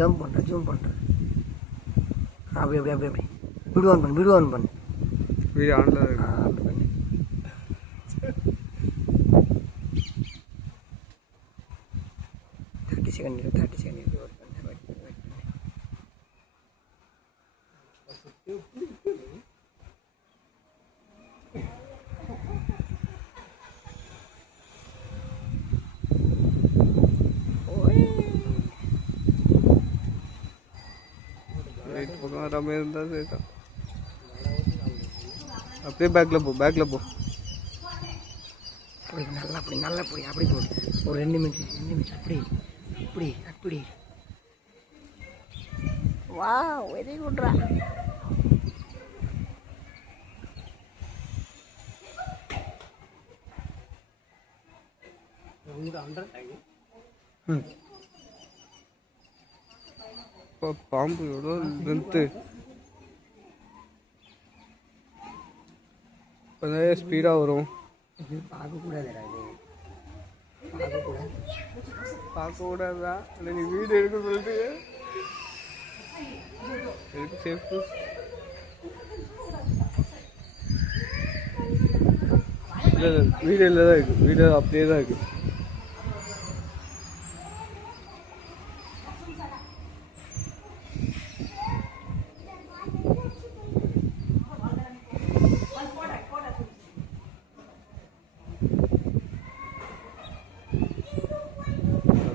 Jump பண்ணுறேன், zoom பண்ணுறேன். அப்படி அப்படி அப்படி அப்படி வீடியோ ஆன் பண்ணு, வீடியோ ஆன் பண்ணு. வீடியோ ஆன்ல இருக்கு. அப்படி பண்ணு. 30 செகண்ட் வெயிட் பண்ணு, வெயிட் பண்ணு, வெயிட் பண்ணு. रमेश இருந்தா சரி. அப்படியே பேக்ல போ, பேக்ல போ. அப்படி நல்லா அப்படி நல்லா அப்படி அப்படி போடு. ஒரு 2 நிமிஷம் அப்படி அப்படி அப்படி. வா வெரி குட்ரா. பாம்பு எவ்வளோ லென்த்து. இப்போ நிறைய ஸ்பீடாக வரும். பார்க்கக்கூடாதுடா இது, பார்க்கக்கூடாதுதான். இல்லை நீ வீடு எடுக்க சொல்லிட்டு எதுக்கு சேஃப்டி? இல்லை இல்லை வீடு இல்லை தான் இருக்குது, வீடு அப்படியே தான் இருக்குது.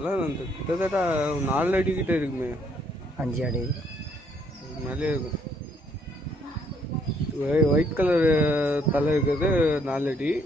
அதெல்லாம் அந்த கிட்டத்தட்ட 4 அடி கிட்ட இருக்குமே. 5 அடி மேலே இருக்கும். ஒயிட் கலர் தலை இருக்கிறது 4 அடி.